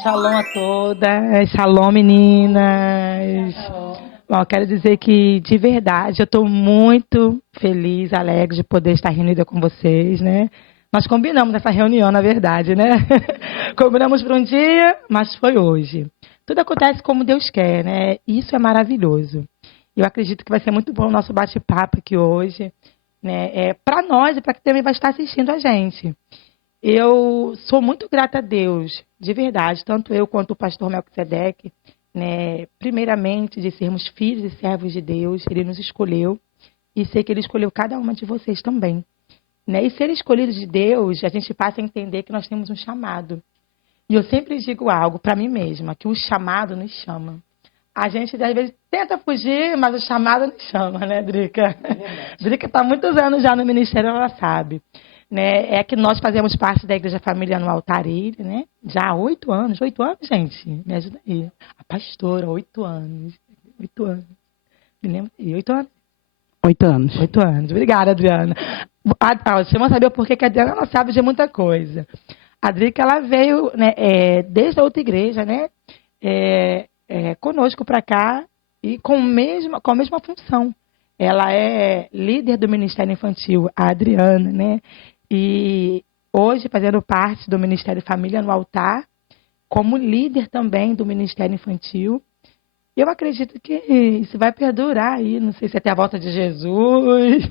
Shalom a todas, shalom meninas. Bom, quero dizer que, de verdade, eu estou muito feliz, alegre de poder estar reunida com vocês, né? Nós combinamos essa reunião, na verdade, né? Combinamos para um dia, mas foi hoje. Tudo acontece como Deus quer, né? Isso é maravilhoso. Eu acredito que vai ser muito bom o nosso bate-papo aqui hoje, né? Para nós e para quem também vai estar assistindo a gente. Eu sou muito grata a Deus, de verdade, tanto eu quanto o pastor Melquisedeque, né, primeiramente de sermos filhos e servos de Deus. Ele nos escolheu e sei que Ele escolheu cada uma de vocês também, né? E ser escolhido de Deus, a gente passa a entender que nós temos um chamado. E eu sempre digo algo para mim mesma, que o chamado nos chama. A gente, às vezes, tenta fugir, mas o chamado nos chama, né, Drica? Drica está há muitos anos já no ministério, ela sabe. Né, é que nós fazemos parte da Igreja Família no Altair, né? Já há 8 anos. 8 anos, gente? Me ajuda aí. A pastora, 8 anos. 8 anos. Me lembra aí, 8 anos? 8 anos. 8 anos. Obrigada, Adriana. Você não sabia por que a Adriana não sabe de muita coisa. A Drica, ela veio, né, desde a outra igreja, né? Conosco para cá e com a mesma função. Ela é líder do Ministério Infantil, a Adriana, né? E hoje fazendo parte do Ministério Família no Altar, como líder também do Ministério Infantil. Eu acredito que isso vai perdurar aí, não sei se até a volta de Jesus.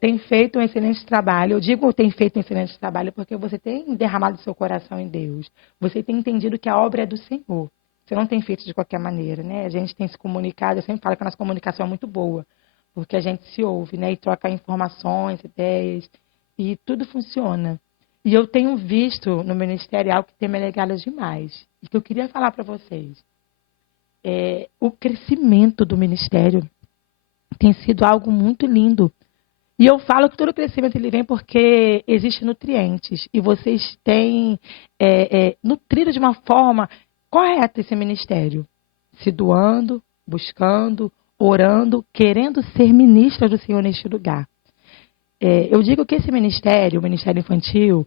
Tem feito um excelente trabalho. Eu digo tem feito um excelente trabalho porque você tem derramado seu coração em Deus. Você tem entendido que a obra é do Senhor. Você não tem feito de qualquer maneira, né? A gente tem se comunicado, eu sempre falo que a nossa comunicação é muito boa, porque a gente se ouve, né? E troca informações, ideias, e tudo funciona. E eu tenho visto no ministério algo que tem me alegrado demais, e que eu queria falar para vocês. O crescimento do ministério tem sido algo muito lindo. E eu falo que todo crescimento ele vem porque existem nutrientes, e vocês têm nutrido de uma forma correta esse ministério, se doando, buscando, orando, querendo ser ministra do Senhor neste lugar. Eu digo que esse ministério, o Ministério Infantil,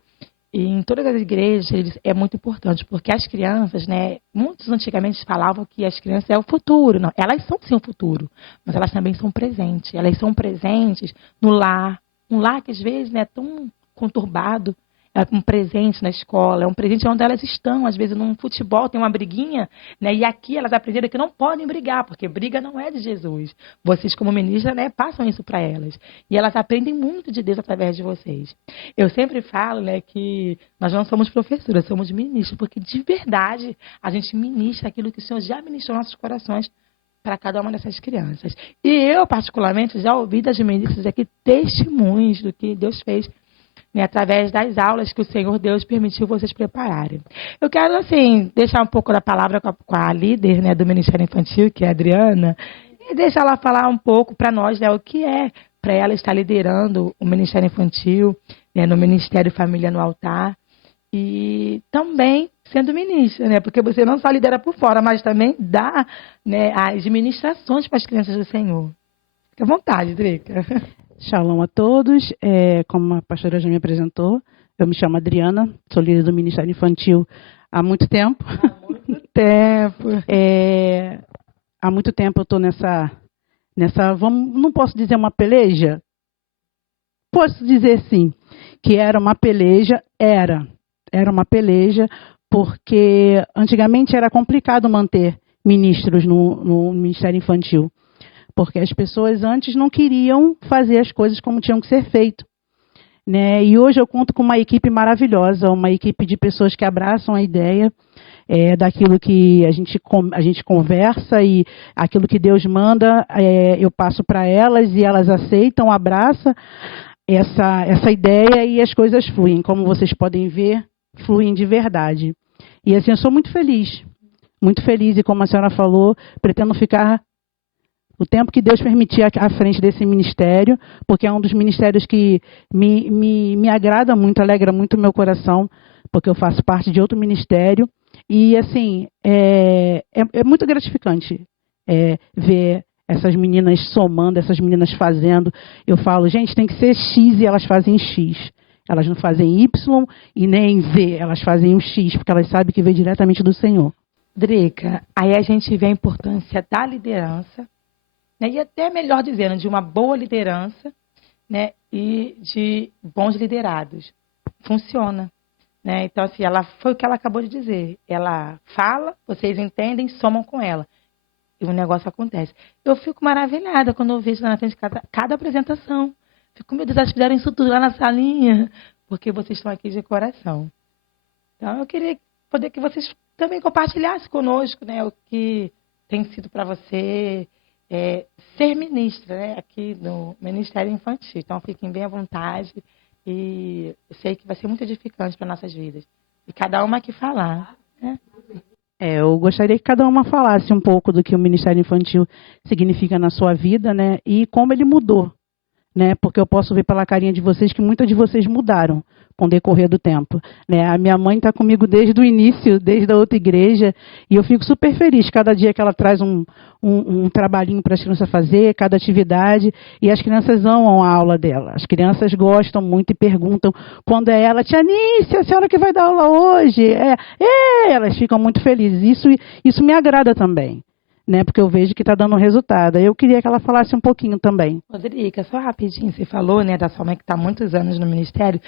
em todas as igrejas, é muito importante, porque as crianças, né, muitos antigamente falavam que as crianças é o futuro. Não, elas são sim o futuro, mas elas também são presentes. Elas são presentes no lar, um lar que às vezes é tão conturbado. É um presente na escola, é um presente onde elas estão. Às vezes, num futebol tem uma briguinha, né? E aqui elas aprenderam que não podem brigar, porque briga não é de Jesus. Vocês, como ministra, né, passam isso para elas. E elas aprendem muito de Deus através de vocês. Eu sempre falo, né, que nós não somos professoras, somos ministros, porque de verdade a gente ministra aquilo que o Senhor já ministrou nos nossos corações para cada uma dessas crianças. E eu, particularmente, já ouvi das ministras aqui testemunhos do que Deus fez, né, através das aulas que o Senhor Deus permitiu vocês prepararem. Eu quero, assim, deixar um pouco da palavra com a líder, né, do Ministério Infantil, que é a Adriana, e deixar ela falar um pouco para nós, né, o que é para ela estar liderando o Ministério Infantil, né, no Ministério Família no Altar, e também sendo ministra, né, porque você não só lidera por fora, mas também dá, né, as ministrações para as crianças do Senhor. Fique à vontade, Drica. Shalom a todos. Como a pastora já me apresentou, eu me chamo Adriana, sou líder do Ministério Infantil há muito tempo. Há muito tempo. Há muito tempo eu estou nessa não posso dizer uma peleja? Posso dizer sim, que era uma peleja, era uma peleja, porque antigamente era complicado manter ministros no Ministério Infantil. Porque as pessoas antes não queriam fazer as coisas como tinham que ser feito, né? E hoje eu conto com uma equipe maravilhosa, uma equipe de pessoas que abraçam a ideia daquilo que a gente conversa, e aquilo que Deus manda, eu passo para elas e elas aceitam, abraçam essa ideia, e as coisas fluem. Como vocês podem ver, fluem de verdade. E assim, eu sou muito feliz, e como a senhora falou, pretendo ficar o tempo que Deus permitir à frente desse ministério, porque é um dos ministérios que me agrada muito, alegra muito o meu coração, porque eu faço parte de outro ministério. E, assim, é muito gratificante ver essas meninas somando, essas meninas fazendo. Eu falo, gente, tem que ser X e elas fazem X. Elas não fazem Y e nem Z, elas fazem um X, porque elas sabem que veio diretamente do Senhor. Drica, aí a gente vê a importância da liderança, né, e até melhor dizendo, de uma boa liderança, né, e de bons liderados. Funciona. Né? Então, assim, ela foi o que ela acabou de dizer. Ela fala, vocês entendem, somam com ela. E o negócio acontece. Eu fico maravilhada quando eu vejo lá na frente de cada apresentação. Fico, meu Deus, elas fizeram isso tudo lá na salinha, porque vocês estão aqui de coração. Então, eu queria poder que vocês também compartilhassem conosco, né, o que tem sido para você ser ministra, né, aqui no Ministério Infantil. Então, fiquem bem à vontade. E eu sei que vai ser muito edificante para nossas vidas. E cada uma aqui falar, né? Eu gostaria que cada uma falasse um pouco do que o Ministério Infantil significa na sua vida, né? E como ele mudou, né? Porque eu posso ver pela carinha de vocês que muitas de vocês mudaram com o decorrer do tempo, né? A minha mãe está comigo desde o início, desde a outra igreja, e eu fico super feliz cada dia que ela traz um trabalhinho para as crianças fazer, cada atividade, e as crianças amam a aula dela. As crianças gostam muito e perguntam quando é ela, tia Nícia, a senhora que vai dar aula hoje? Elas ficam muito felizes. Isso me agrada também, né? Porque eu vejo que está dando resultado. Eu queria que ela falasse um pouquinho também. Rodrigo, só rapidinho, você falou, né, da sua mãe que está há muitos anos no ministério.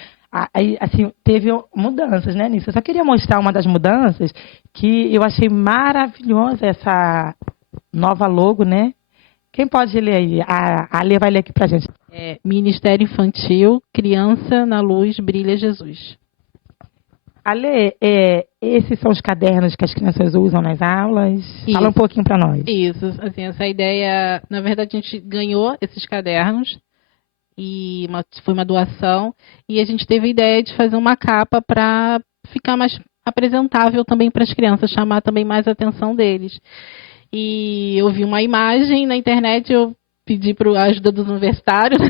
Aí, assim, teve mudanças, né, nisso. Eu só queria mostrar uma das mudanças que eu achei maravilhosa, essa nova logo, né? Quem pode ler aí? A Ale vai ler aqui pra gente. Ministério Infantil, Criança na Luz, Brilha Jesus. Ale, esses são os cadernos que as crianças usam nas aulas? Isso. Fala um pouquinho para nós. Isso, assim, essa ideia, na verdade a gente ganhou esses cadernos e foi uma doação e a gente teve a ideia de fazer uma capa para ficar mais apresentável também para as crianças, chamar também mais a atenção deles. E eu vi uma imagem na internet, eu pedi para a ajuda dos universitários,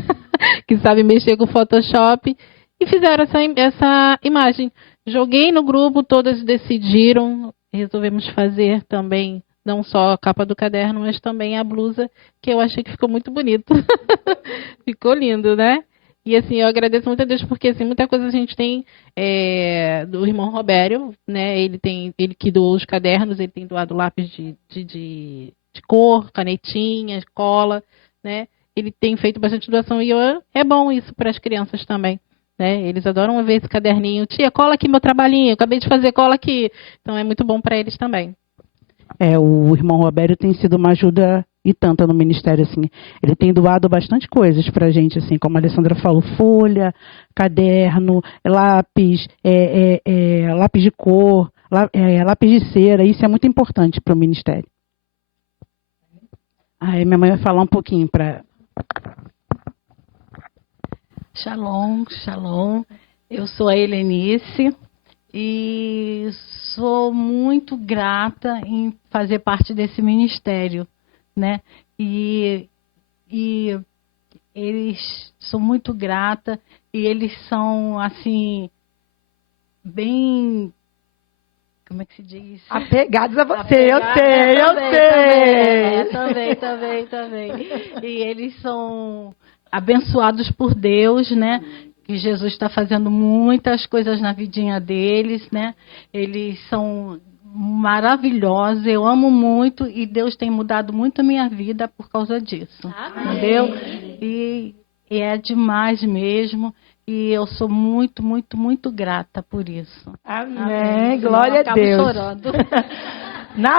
que sabem mexer com o Photoshop, e fizeram essa imagem. Joguei no grupo, todas decidiram, resolvemos fazer também, não só a capa do caderno, mas também a blusa, que eu achei que ficou muito bonito. Ficou lindo, né? E assim, eu agradeço muito a Deus, porque assim, muita coisa a gente tem do irmão Robério, né? Ele que doou os cadernos, ele tem doado lápis de cor, canetinhas, cola, né? Ele tem feito bastante doação e é bom isso para as crianças também. Né? Eles adoram ver esse caderninho. Tia, cola aqui meu trabalhinho, eu acabei de fazer cola aqui. Então é muito bom para eles também. O irmão Robério tem sido uma ajuda e tanta no ministério, assim. Ele tem doado bastante coisas pra gente, assim, como a Alessandra falou, folha, caderno, lápis, lápis de cor, lápis de cera. Isso é muito importante para o ministério. Aí minha mãe vai falar um pouquinho para... Shalom, shalom. Eu sou a Helenice e sou muito grata em fazer parte desse ministério, né? E eles sou muito grata e eles são assim bem, como é que se diz? Apegados a você, eu sei. Também. E eles são abençoados por Deus, né? Que Jesus está fazendo muitas coisas na vidinha deles, né? Eles são maravilhosos, eu amo muito e Deus tem mudado muito a minha vida por causa disso. Amém. Entendeu? E é demais mesmo. E eu sou muito, muito, muito grata por isso. Amém. Glória a Deus. Eu acabo chorando.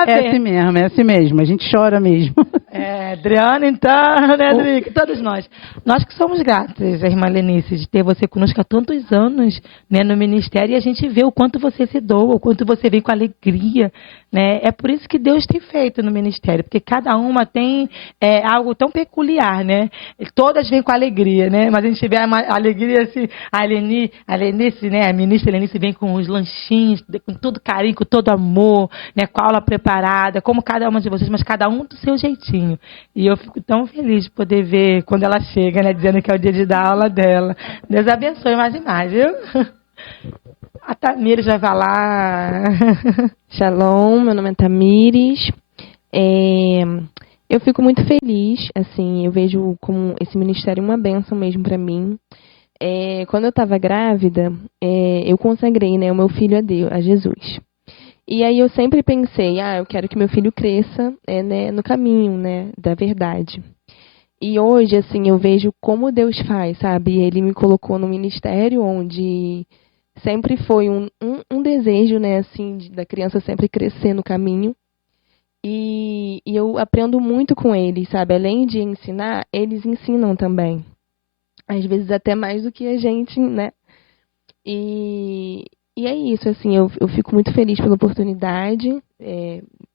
É assim mesmo, a gente chora mesmo. Adriana, então, né, Drica? Todos nós. Nós que somos gratos, a irmã Lenice, de ter você conosco há tantos anos, né, no ministério, e a gente vê o quanto você se doa, o quanto você vem com alegria, né? É por isso que Deus tem feito no ministério, porque cada uma tem algo tão peculiar, né? Todas vêm com alegria, né? Mas a gente vê a alegria assim, a Lenice, né, a ministra Lenice vem com os lanchinhos, com todo carinho, com todo amor, né, com a aula preparada, como cada uma de vocês, mas cada um do seu jeitinho. E eu fico tão feliz de poder ver quando ela chega, né, dizendo que é o dia de dar aula dela. Deus abençoe mais e mais, viu? A Tamires vai falar. Shalom, meu nome é Tamires. Eu fico muito feliz, assim, eu vejo como esse ministério uma bênção mesmo para mim. Quando eu estava grávida, eu consagrei, né, o meu filho a Deus, a Jesus. E aí eu sempre pensei, eu quero que meu filho cresça né, no caminho, né, da verdade. E hoje, assim, eu vejo como Deus faz, sabe? Ele me colocou no ministério onde sempre foi um desejo, né, assim, da criança sempre crescer no caminho. E eu aprendo muito com eles, sabe? Além de ensinar, eles ensinam também. Às vezes até mais do que a gente, né? E é isso, assim, eu fico muito feliz pela oportunidade,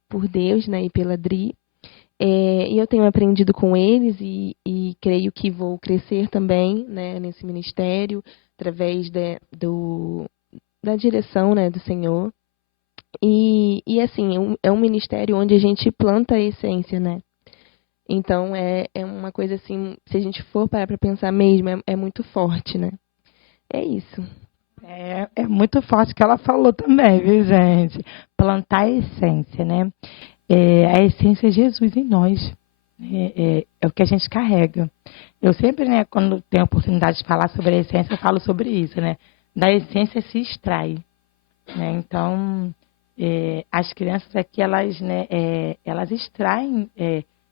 por Deus, né, e pela Dri. E eu tenho aprendido com eles e creio que vou crescer também, né, nesse ministério, através da direção, né, do Senhor. E assim, é um ministério onde a gente planta a essência, né? Então, é uma coisa assim, se a gente for parar para pensar mesmo, é muito forte, né? É isso. É muito forte o que ela falou também, viu, gente? Plantar a essência, né? A essência é Jesus em nós. É o que a gente carrega. Eu sempre, né, quando tenho a oportunidade de falar sobre a essência, eu falo sobre isso, né? Da essência se extrai. Né? Então, as crianças aqui, elas extraem,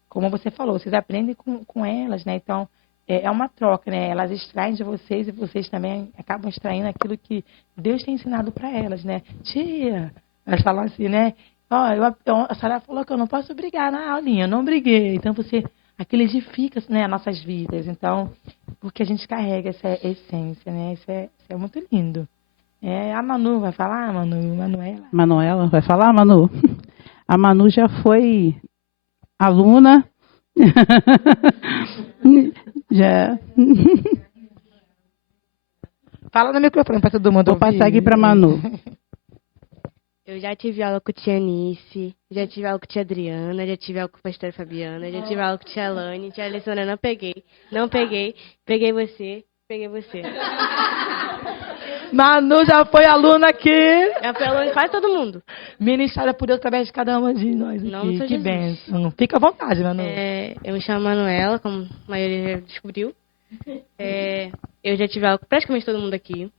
como você falou, vocês aprendem com elas, né? Então, é uma troca, né? Elas extraem de vocês e vocês também acabam extraindo aquilo que Deus tem ensinado para elas, né? Tia, elas falam assim, né? A Sara falou que eu não posso brigar na aulinha, eu não briguei. Então, aquilo edifica, né, as nossas vidas. Então, porque a gente carrega essa essência, né? Isso é muito lindo. A Manu vai falar, Manuela? Manuela vai falar, Manu? A Manu já foi aluna. Já. Fala no microfone para todo mundo Vou ouvir. passar aqui para Manu. Eu já tive aula com a tia Anice, já tive aula com a tia Adriana, já tive aula com a pastora Fabiana, já tive aula com a tia Alane, tia Alessandra não peguei, peguei você. Manu já foi aluna aqui. Já fui aluna de quase todo mundo. Ministrada por Deus através de cada uma de nós aqui. Não sou Que Jesus. bênção. Fica à vontade, Manu. Eu me chamo Manuela, como a maioria já descobriu. Eu já tive aula com praticamente todo mundo aqui.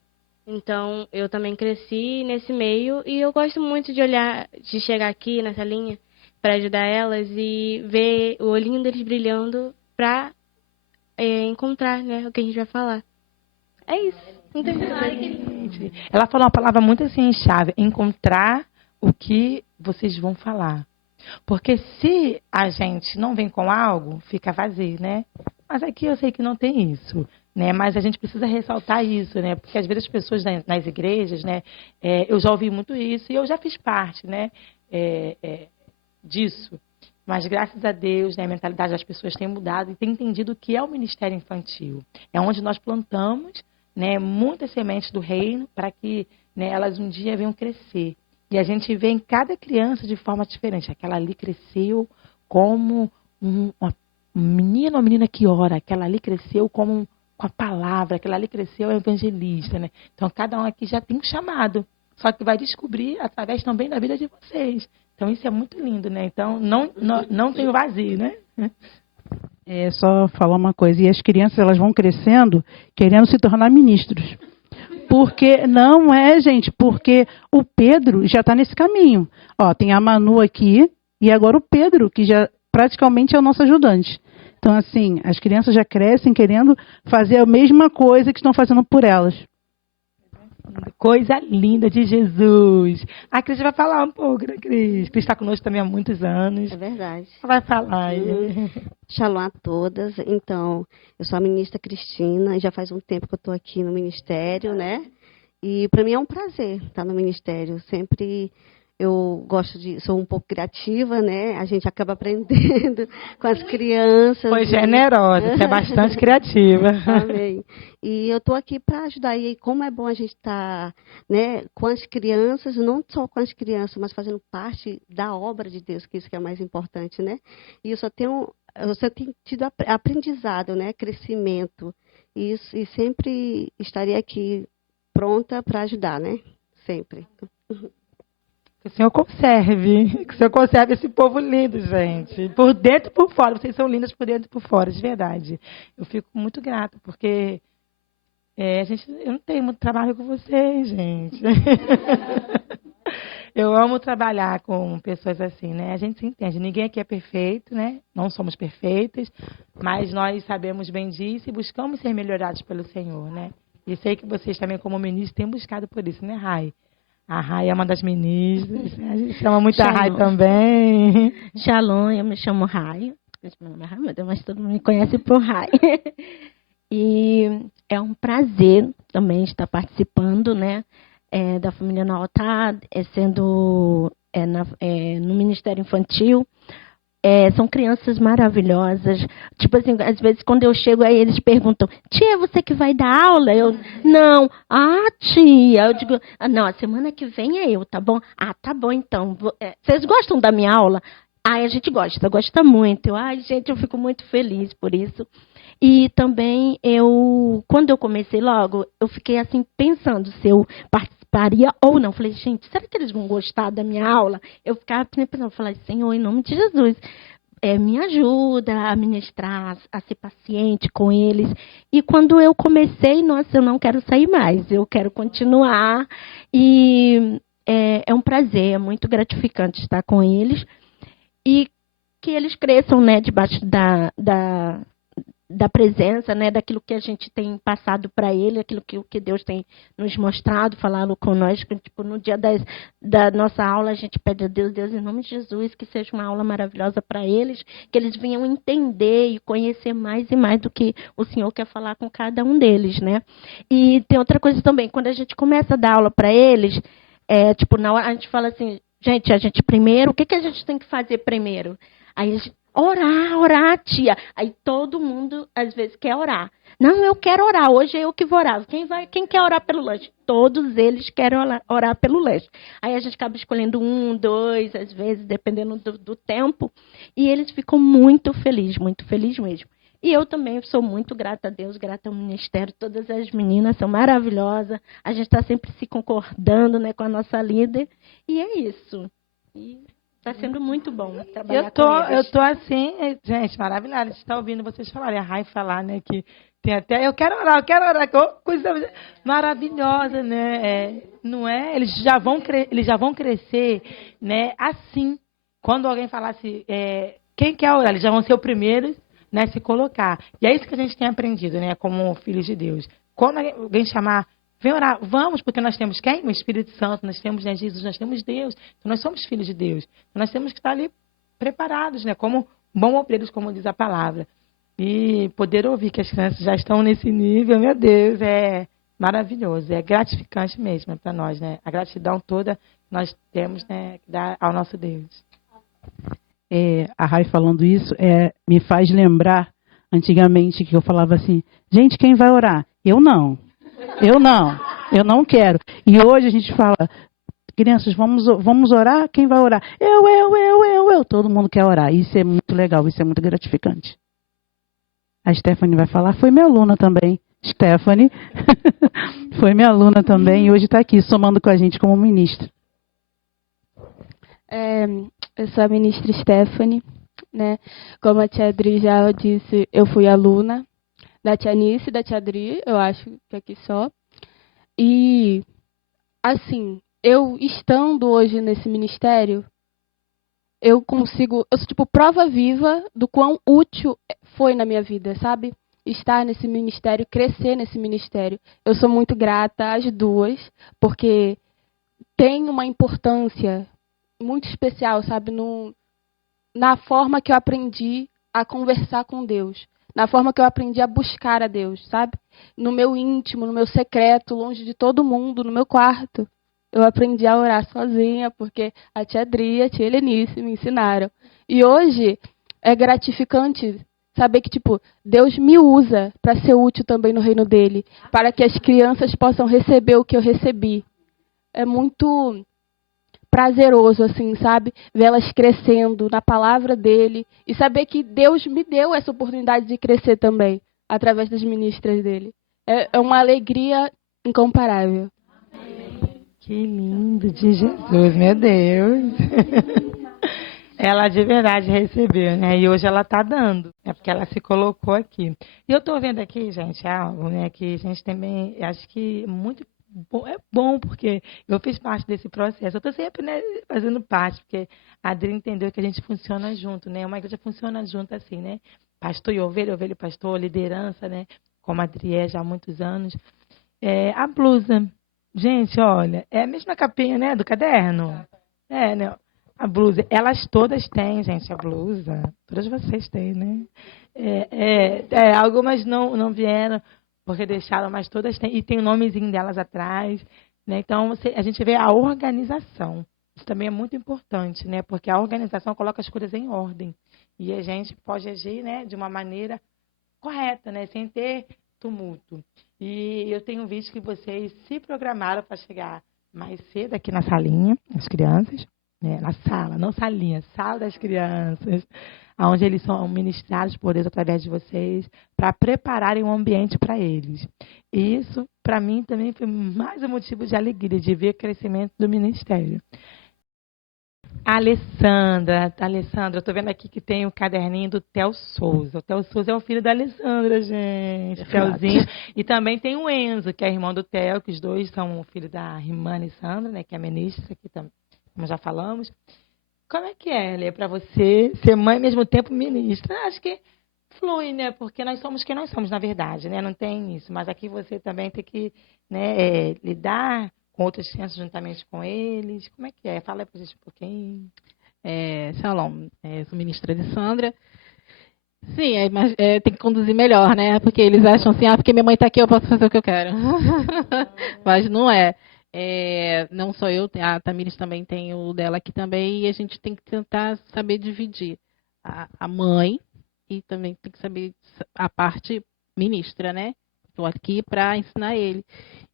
Então, eu também cresci nesse meio e eu gosto muito de chegar aqui nessa linha para ajudar elas e ver o olhinho deles brilhando para encontrar, né, o que a gente vai falar. É isso. Não tem Gente, ela falou uma palavra muito assim, chave. Encontrar o que vocês vão falar. Porque se a gente não vem com algo, fica vazio, né? Mas aqui eu sei que não tem isso, né? Mas a gente precisa ressaltar isso, né? Porque às vezes as pessoas nas igrejas, né? Eu já ouvi muito isso e eu já fiz parte, né? Disso. Mas graças a Deus, né, a mentalidade das pessoas tem mudado e tem entendido o que é o ministério infantil. É onde nós plantamos, né, muitas sementes do reino para que, né, elas um dia venham crescer. E a gente vê em cada criança de forma diferente. Aquela ali cresceu como um menino ou menina que ora. Aquela ali cresceu com a palavra. Aquela ali cresceu evangelista. Né? Então, cada um aqui já tem um chamado. Só que vai descobrir através também da vida de vocês. Então, isso é muito lindo, né? Então, não tem o vazio, né? É só falar uma coisa. E as crianças, elas vão crescendo querendo se tornar ministros. Porque, não é, gente, porque o Pedro já está nesse caminho. Ó, tem a Manu aqui e agora o Pedro, que já praticamente é o nosso ajudante. Então, assim, as crianças já crescem querendo fazer a mesma coisa que estão fazendo por elas. Coisa linda de Jesus. A Cris vai falar um pouco, né, Cris? Cris está conosco também há muitos anos. É verdade. Ela vai falar. Shalom a todas. Então, eu sou a ministra Cristina e já faz um tempo que eu estou aqui no ministério, né? E para mim é um prazer estar no ministério. Sempre eu sou um pouco criativa, né? A gente acaba aprendendo com as crianças. Foi generosa, você é bastante criativa. Amém. E eu estou aqui para ajudar. E como é bom a gente estar, né, com as crianças, não só com as crianças, mas fazendo parte da obra de Deus, que isso que é mais importante, né? E eu só tenho tido aprendizado, né, crescimento. E sempre estarei aqui pronta para ajudar, né? Sempre. Que o Senhor conserve esse povo lindo, gente. Por dentro e por fora. Vocês são lindas por dentro e por fora, de verdade. Eu fico muito grata, porque Eu não tenho muito trabalho com vocês, gente. Eu amo trabalhar com pessoas assim, né? A gente se entende. Ninguém aqui é perfeito, né? Não somos perfeitas, mas nós sabemos bem disso e buscamos ser melhorados pelo Senhor, né? E sei que vocês também, como ministros, têm buscado por isso, né, Rai? A Rai é uma das ministras, né? A gente chama muito a Rai também. Shalom, eu me chamo Rai. Meu nome é Rai, mas todo mundo me conhece por Rai. E é um prazer também estar participando, né? Da Família no Altar, sendo no Ministério Infantil. São crianças maravilhosas. Tipo assim, às vezes quando eu chego aí, eles perguntam: tia, você que vai dar aula? Eu, não. Ah, tia. Eu digo, não, a semana que vem é eu, tá bom? Ah, tá bom então. Vocês gostam da minha aula? A gente gosta muito. Gente, eu fico muito feliz por isso. E também, quando eu comecei logo, eu fiquei assim, pensando se eu participaria ou não. Falei, gente, será que eles vão gostar da minha aula? Eu ficava pensando, falei, Senhor, em nome de Jesus, me ajuda a ministrar, a ser paciente com eles. E quando eu comecei, nossa, eu não quero sair mais, eu quero continuar. E é um prazer, é muito gratificante estar com eles. E que eles cresçam, né, debaixo da presença, né, daquilo que a gente tem passado para ele, aquilo que Deus tem nos mostrado, falado conosco. Tipo, no dia da nossa aula, a gente pede a Deus, em nome de Jesus, que seja uma aula maravilhosa para eles, que eles venham entender e conhecer mais e mais do que o Senhor quer falar com cada um deles, né? E tem outra coisa também, quando a gente começa a dar aula para eles, tipo, na hora a gente fala assim, gente, primeiro, o que a gente tem que fazer primeiro? Aí a gente, orar, tia. Aí todo mundo, às vezes, quer orar. Não, eu quero orar, hoje é eu que vou orar. Quem quer orar pelo lanche? Todos eles querem orar pelo lanche. Aí a gente acaba escolhendo 1, 2, às vezes, dependendo do tempo. E eles ficam muito felizes mesmo. E eu também sou muito grata a Deus, grata ao ministério. Todas as meninas são maravilhosas. A gente está sempre se concordando, né, com a nossa líder. E é isso. E está sendo muito bom trabalhar com eles. Eu tô assim, gente, maravilhada de estar ouvindo vocês falarem. A Rai falar, né, que tem até, eu quero orar, coisa maravilhosa, né? Não é? Eles já vão crescer, né, assim. Quando alguém falasse, quem quer orar, eles já vão ser o primeiro, né, se colocar. E é isso que a gente tem aprendido, né, como filhos de Deus. Quando alguém chamar, vem orar, vamos, porque nós temos quem? O Espírito Santo, nós temos, né, Jesus, nós temos Deus. Então, nós somos filhos de Deus. Então, nós temos que estar ali preparados, né, como bons obreiros, como diz a palavra. E poder ouvir que as crianças já estão nesse nível, meu Deus, é maravilhoso, é gratificante mesmo para nós, né? A gratidão toda que nós temos, né, que dar ao nosso Deus. A Rai falando isso me faz lembrar, antigamente, que eu falava assim, gente, quem vai orar? Eu não quero. E hoje a gente fala, crianças, vamos orar? Quem vai orar? Eu. Todo mundo quer orar. Isso é muito legal, isso é muito gratificante. A Stephanie vai falar, foi minha aluna também. Stephanie foi minha aluna também e hoje está aqui, somando com a gente como ministra. Eu sou a ministra Stephanie, né? Como a tia Adri já disse, eu fui aluna da tia Nice e da tia Adri, eu acho que aqui só. E, assim, eu estando hoje nesse ministério, eu sou tipo prova viva do quão útil foi na minha vida, sabe? Estar nesse ministério, crescer nesse ministério. Eu sou muito grata às duas, porque tem uma importância muito especial, sabe? Na forma que eu aprendi a conversar com Deus. Na forma que eu aprendi a buscar a Deus, sabe? No meu íntimo, no meu secreto, longe de todo mundo, no meu quarto. Eu aprendi a orar sozinha, porque a tia Adri e a tia Helenice me ensinaram. E hoje é gratificante saber que, tipo, Deus me usa para ser útil também no reino dele, para que as crianças possam receber o que eu recebi. É muito prazeroso, assim, sabe? Ver elas crescendo na palavra dele e saber que Deus me deu essa oportunidade de crescer também, através das ministras dele. É uma alegria incomparável. Que lindo de Jesus, meu Deus. Ela de verdade recebeu, né? E hoje ela está dando, né, que ela se colocou aqui. E eu estou vendo aqui, gente, algo, né, que a gente também, acho que é bom, porque eu fiz parte desse processo. Eu estou sempre, né, fazendo parte, porque a Adri entendeu que a gente funciona junto, né? Uma igreja funciona junto assim, né? Pastor e ovelha, ovelha e pastor, liderança, né? Como a Adri é já há muitos anos. A blusa. Gente, olha, é a mesma capinha, né, do caderno. É, né? A blusa. Elas todas têm, gente, a blusa. Todas vocês têm, né? Algumas não vieram porque deixaram, mas todas têm. E tem o nomezinho delas atrás, né? Então, a gente vê a organização. Isso também é muito importante, né? Porque a organização coloca as coisas em ordem. E a gente pode agir, né, de uma maneira correta, né? Sem ter tumulto. E eu tenho visto que vocês se programaram para chegar mais cedo aqui na salinha, as crianças, né? Na sala, não salinha, sala das crianças, onde eles são ministrados por Deus através de vocês, para prepararem um ambiente para eles. E isso, para mim, também foi mais um motivo de alegria, de ver o crescimento do ministério. Alessandra, eu estou vendo aqui que tem o caderninho do Theo Souza. O Theo Souza é o filho da Alessandra, gente. Theozinho. E também tem o Enzo, que é irmão do Theo, que os dois são o filho da irmã Alessandra, né, que é ministra, aqui também, como já falamos. Como é que é, Lê, para você ser mãe e ao mesmo tempo ministra? Acho que flui, né? Porque nós somos quem nós somos, na verdade, né? Não tem isso. Mas aqui você também tem que, né, lidar com outras crianças juntamente com eles. Como é que é? Fala aí pra gente um pouquinho. Shalom, sou ministra de Sandra. Sim, mas tem que conduzir melhor, né? Porque eles acham assim, porque minha mãe está aqui, eu posso fazer o que eu quero. Mas não é. Não só eu, a Tamires também tem o dela aqui também, e a gente tem que tentar saber dividir a mãe e também tem que saber a parte ministra, né? Estou aqui para ensinar ele.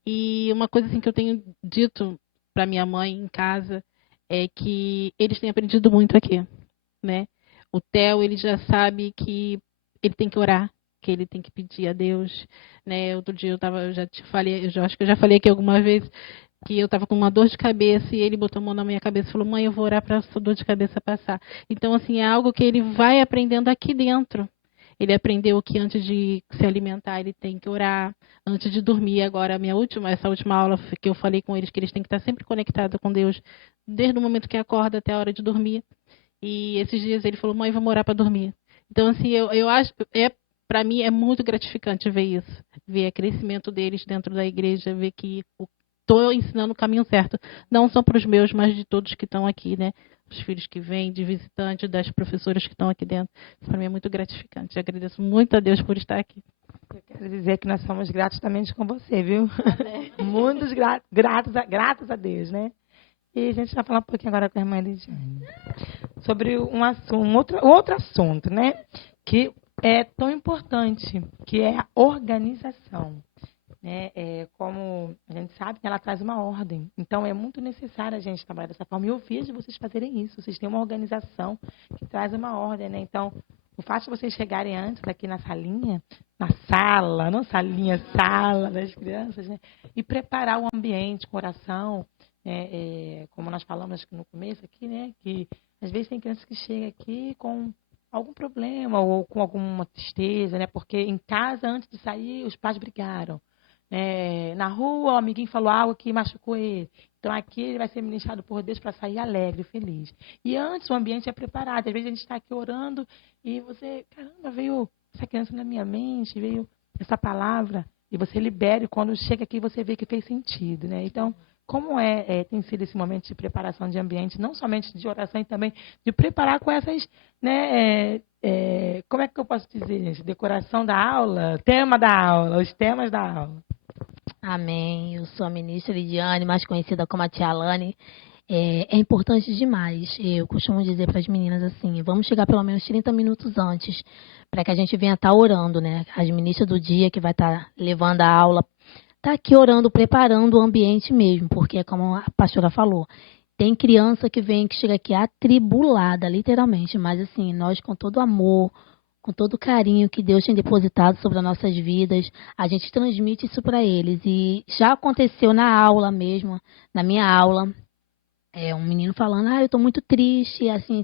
E uma coisa assim que eu tenho dito para minha mãe em casa é que eles têm aprendido muito aqui, né? O Theo, ele já sabe que ele tem que orar, que ele tem que pedir a Deus, né? Outro dia eu já te falei, acho que eu já falei aqui alguma vez que eu estava com uma dor de cabeça e ele botou a mão na minha cabeça e falou: mãe, eu vou orar para essa dor de cabeça passar. Então, assim, é algo que ele vai aprendendo aqui dentro. Ele aprendeu que antes de se alimentar ele tem que orar, antes de dormir. Agora, essa última aula que eu falei com eles, que eles têm que estar sempre conectados com Deus, desde o momento que acorda até a hora de dormir. E esses dias ele falou: mãe, vamos orar para dormir. Então, assim, eu acho, para mim é muito gratificante ver isso, ver o crescimento deles dentro da igreja, ver que estou ensinando o caminho certo, não só para os meus, mas de todos que estão aqui, né? Os filhos que vêm, de visitantes, das professoras que estão aqui dentro. Isso para mim é muito gratificante. Eu agradeço muito a Deus por estar aqui. Eu quero dizer que nós somos gratos também com você, viu? Muitos gratos a Deus, né? E a gente vai falar um pouquinho agora com a irmã Elidiane sobre outro assunto, né? Que é tão importante, que é a organização. Né? Como a gente sabe, ela traz uma ordem. Então, é muito necessário a gente trabalhar dessa forma. E eu vejo vocês fazerem isso. Vocês têm uma organização que traz uma ordem. Né? Então, o fato de vocês chegarem antes aqui na salinha, na sala, não salinha, sala das crianças, né? E preparar o ambiente com oração, como nós falamos no começo aqui, né? Que às vezes tem crianças que chegam aqui com algum problema ou com alguma tristeza, né? Porque em casa, antes de sair, os pais brigaram. Na rua, o amiguinho falou algo que machucou ele. Então, aqui ele vai ser ministrado por Deus para sair alegre, feliz. E antes, o ambiente é preparado. Às vezes, a gente está aqui orando e você, caramba, veio essa criança na minha mente, veio essa palavra. E você libera e quando chega aqui, você vê que fez sentido, né? Então, como tem sido esse momento de preparação de ambiente, não somente de oração, e também de preparar com essas, né, como é que eu posso dizer, gente? Decoração da aula, tema da aula, os temas da aula. Amém. Eu sou a ministra Lidiane, mais conhecida como a Tia Alane. É importante demais. Eu costumo dizer para as meninas assim, vamos chegar pelo menos 30 minutos antes, para que a gente venha estar orando, né? As ministras do dia que vai estar levando a aula, está aqui orando, preparando o ambiente mesmo, porque como a pastora falou, tem criança que chega aqui atribulada, literalmente, mas assim, nós com todo amor, com todo o carinho que Deus tem depositado sobre as nossas vidas, a gente transmite isso para eles. E já aconteceu na aula mesmo, na minha aula, um menino falando, eu estou muito triste, assim,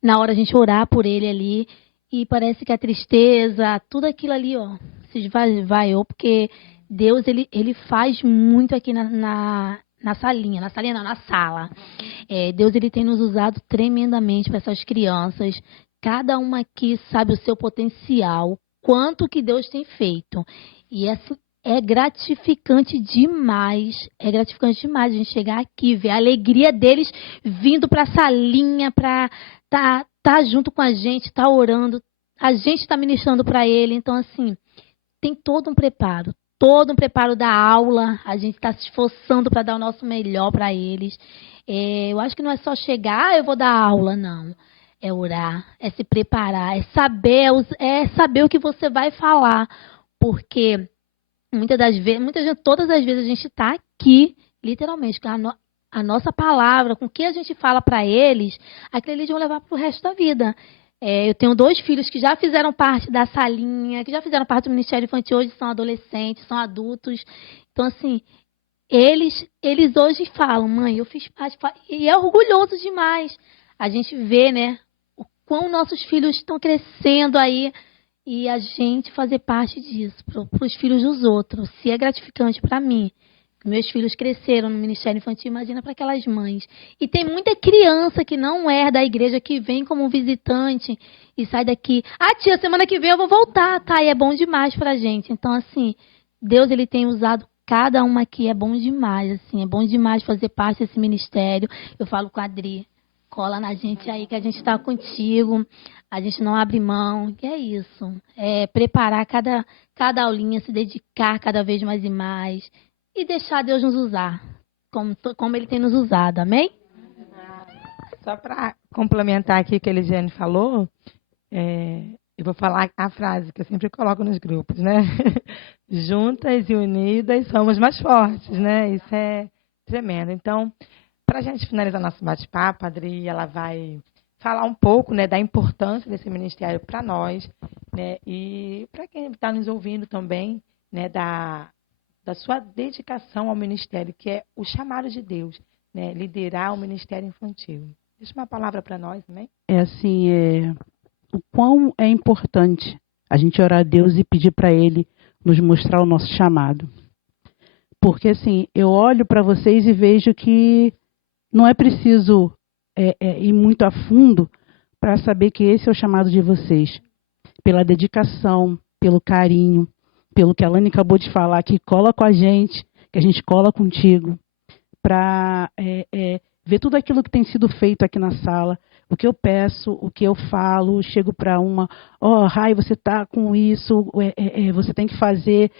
na hora a gente orar por ele ali, e parece que a tristeza, tudo aquilo ali, ó, se esvaiou, porque Deus, ele faz muito aqui na salinha, não, na sala. Deus, ele tem nos usado tremendamente para essas crianças. Cada uma aqui sabe o seu potencial, quanto que Deus tem feito. E assim, é gratificante demais a gente chegar aqui, ver a alegria deles vindo para a salinha, para tá junto com a gente, tá orando, a gente está ministrando para ele. Então, assim, tem todo um preparo da aula, a gente está se esforçando para dar o nosso melhor para eles. Eu acho que não é só chegar, eu vou dar aula, não. É orar, é se preparar, é saber o que você vai falar, porque todas as vezes a gente está aqui, literalmente, com a nossa palavra, com o que a gente fala para eles, aquilo eles vão levar para o resto da vida. Eu tenho 2 filhos que já fizeram parte da salinha, que já fizeram parte do Ministério Infantil, hoje são adolescentes, são adultos. Então, assim, eles hoje falam, mãe, eu fiz parte, e é orgulhoso demais a gente ver, né, o quão nossos filhos estão crescendo aí, e a gente fazer parte disso, para os filhos dos outros. Se é gratificante para mim, meus filhos cresceram no Ministério Infantil, imagina para aquelas mães. E tem muita criança que não é da igreja, que vem como visitante e sai daqui. Tia, semana que vem eu vou voltar, tá? E é bom demais pra gente. Então, assim, Deus, ele tem usado cada uma aqui, é bom demais, assim, é bom demais fazer parte desse ministério. Eu falo com a Adri, cola na gente aí que a gente está contigo, a gente não abre mão, que é isso. É preparar cada aulinha, se dedicar cada vez mais e mais e deixar Deus nos usar, como Ele tem nos usado, amém? Só para complementar aqui o que a Elisiane falou, eu vou falar a frase que eu sempre coloco nos grupos, né? Juntas e unidas somos mais fortes, né? Isso é tremendo. Então, para a gente finalizar nosso bate-papo, a Adri, ela vai falar um pouco, né, da importância desse ministério para nós, né, e para quem está nos ouvindo também, né, da sua dedicação ao ministério, que é o chamado de Deus, né, liderar o ministério infantil. Deixa uma palavra para nós também. O quão é importante a gente orar a Deus e pedir para Ele nos mostrar o nosso chamado. Porque, assim, eu olho para vocês e vejo que não é preciso ir muito a fundo para saber que esse é o chamado de vocês. Pela dedicação, pelo carinho, pelo que a Lani acabou de falar, que cola com a gente, que a gente cola contigo, para ver tudo aquilo que tem sido feito aqui na sala, o que eu peço, o que eu falo, chego para uma, Rai, você está com isso, você tem que fazer,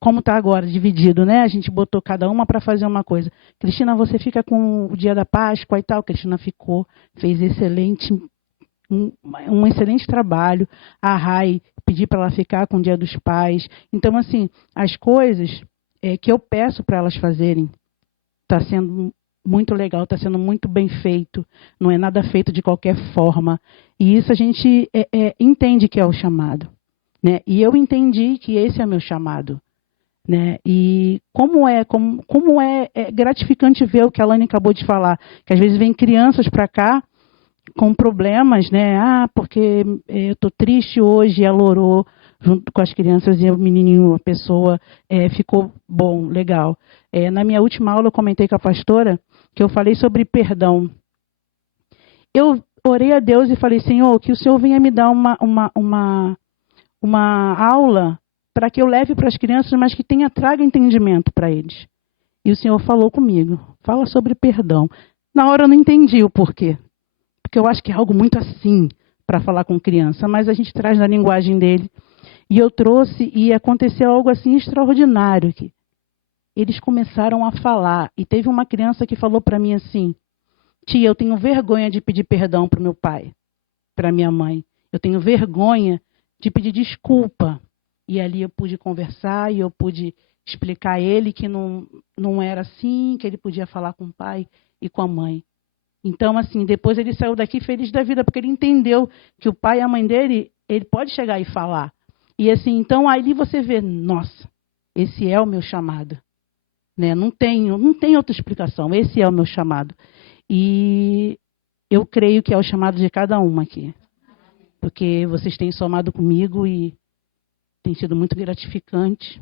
como está agora, dividido, né? A gente botou cada uma para fazer uma coisa. Cristina, você fica com o dia da Páscoa e tal. Cristina ficou, fez um excelente trabalho. A Rai, pedi para ela ficar com o dia dos pais. Então, assim, as coisas que eu peço para elas fazerem, está sendo muito legal, está sendo muito bem feito, não é nada feito de qualquer forma. E isso a gente entende que é o chamado, né? E eu entendi que esse é meu chamado, né? E como é gratificante ver o que a Lani acabou de falar, que às vezes vem crianças para cá com problemas, né? Porque eu estou triste hoje, ela orou junto com as crianças e o menininho, a pessoa, ficou bom, legal. Na minha última aula eu comentei com a pastora que eu falei sobre perdão. Eu orei a Deus e falei, Senhor, que o Senhor venha me dar uma aula para que eu leve para as crianças, mas que traga entendimento para eles. E o Senhor falou comigo, fala sobre perdão. Na hora eu não entendi o porquê, porque eu acho que é algo muito assim para falar com criança, mas a gente traz na linguagem dele. E eu trouxe, e aconteceu algo assim extraordinário aqui. Eles começaram a falar, e teve uma criança que falou para mim assim, tia, eu tenho vergonha de pedir perdão para o meu pai, para minha mãe. Eu tenho vergonha de pedir desculpa. E ali eu pude conversar e eu pude explicar a ele que não era assim, que ele podia falar com o pai e com a mãe. Então, assim, depois ele saiu daqui feliz da vida, porque ele entendeu que o pai e a mãe dele, ele pode chegar e falar. E assim, então ali você vê, nossa, esse é o meu chamado. Né? Não tem outra explicação, esse é o meu chamado. E eu creio que é o chamado de cada uma aqui. porque vocês têm somado comigo e tem sido muito gratificante.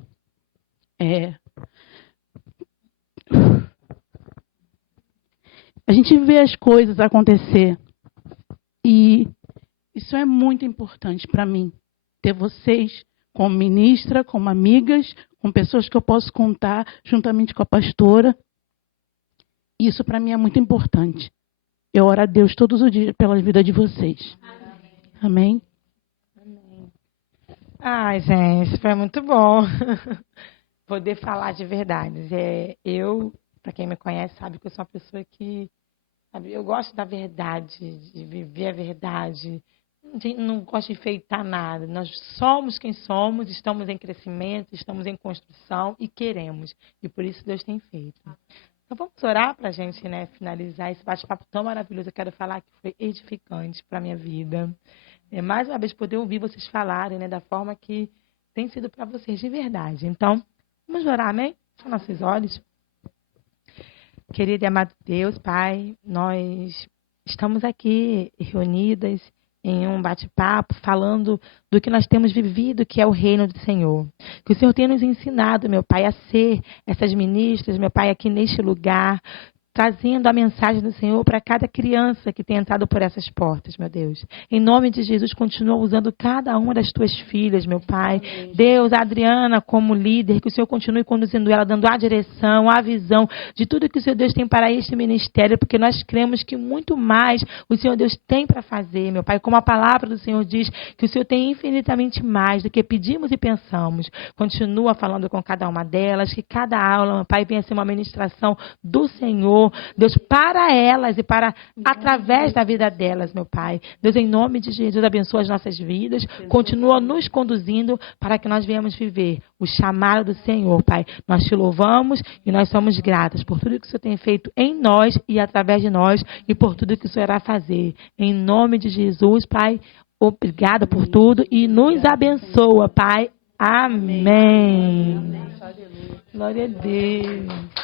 A gente vê as coisas acontecer e isso é muito importante para mim, ter vocês como ministra, como amigas, com pessoas que eu posso contar juntamente com a pastora. Isso para mim é muito importante. Eu oro a Deus todos os dias pela vida de vocês. Amém? Ai, gente, foi muito bom poder falar de verdades. Eu, para quem me conhece, sabe que eu sou uma pessoa que, sabe, eu gosto da verdade, de viver a verdade. Não gosto de enfeitar nada. Nós somos quem somos, estamos em crescimento, estamos em construção e queremos. E por isso Deus tem feito. Então vamos orar para a gente, finalizar esse bate-papo tão maravilhoso. Eu quero falar que foi edificante para a minha vida. Mais uma vez poder ouvir vocês falarem, da forma que tem sido para vocês de verdade. Então, vamos orar, amém? Feche nossos olhos. Querido e amado Deus, Pai, nós estamos aqui reunidas em um bate-papo, falando do que nós temos vivido, que é o reino do Senhor. Que o Senhor tem nos ensinado, meu Pai, a ser essas ministras, meu Pai, aqui neste lugar, trazendo a mensagem do Senhor para cada criança que tem entrado por essas portas, meu Deus. Em nome de Jesus, continua usando cada uma das tuas filhas, meu Pai. Deus, a Adriana como líder, que o Senhor continue conduzindo ela, dando a direção, a visão de tudo que o Senhor Deus tem para este ministério, porque nós cremos que muito mais o Senhor Deus tem para fazer, meu Pai. Como a palavra do Senhor diz, que o Senhor tem infinitamente mais do que pedimos e pensamos. Continua falando com cada uma delas, que cada aula, meu Pai, venha ser uma ministração do Senhor, Deus, para elas e para através da vida delas, meu Pai. Deus, em nome de Jesus, abençoa as nossas vidas, continua nos conduzindo para que nós venhamos viver o chamado do Senhor, Pai. Nós te louvamos e nós somos gratas por tudo que o Senhor tem feito em nós e através de nós e por tudo que o Senhor irá fazer. Em nome de Jesus, Pai, obrigada por tudo e nos abençoa, Pai. Amém. Glória a Deus.